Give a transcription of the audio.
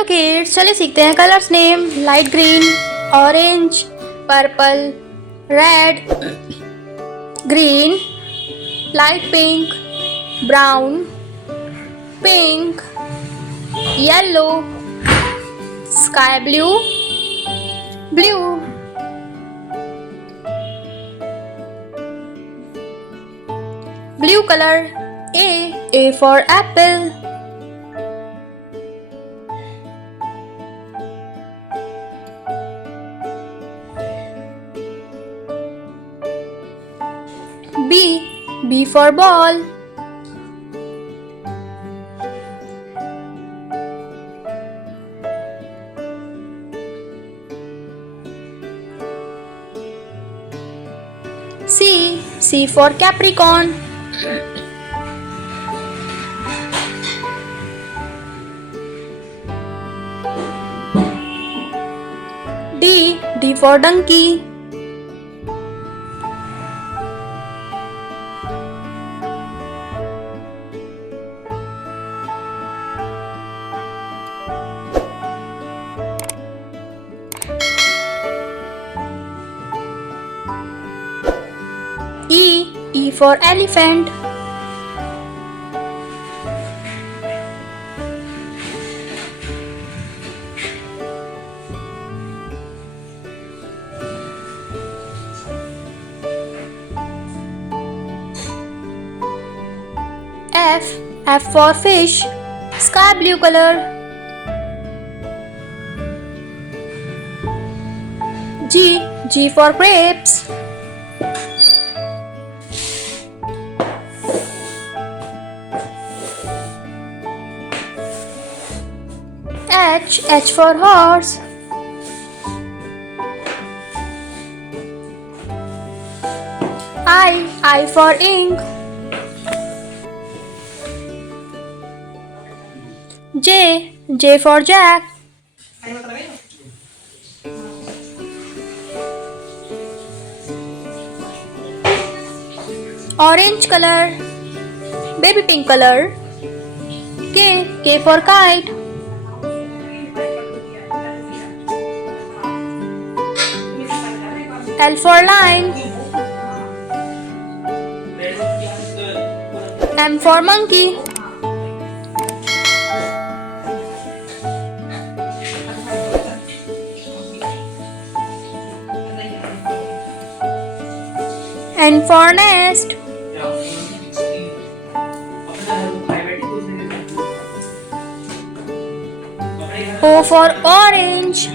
Hello kids, चलिए सीखते हैं colours name. Light green, orange, purple, red, green, light pink, brown, pink, yellow, sky blue, blue. Blue color. A for apple. B for ball. C for Capricorn. D for donkey. E for elephant. F for fish, sky blue color. G for grapes. H for horse. I for ink. J for jack. Orange color, baby pink color. K for kite. L for lion. M for monkey. N for nest. O for orange.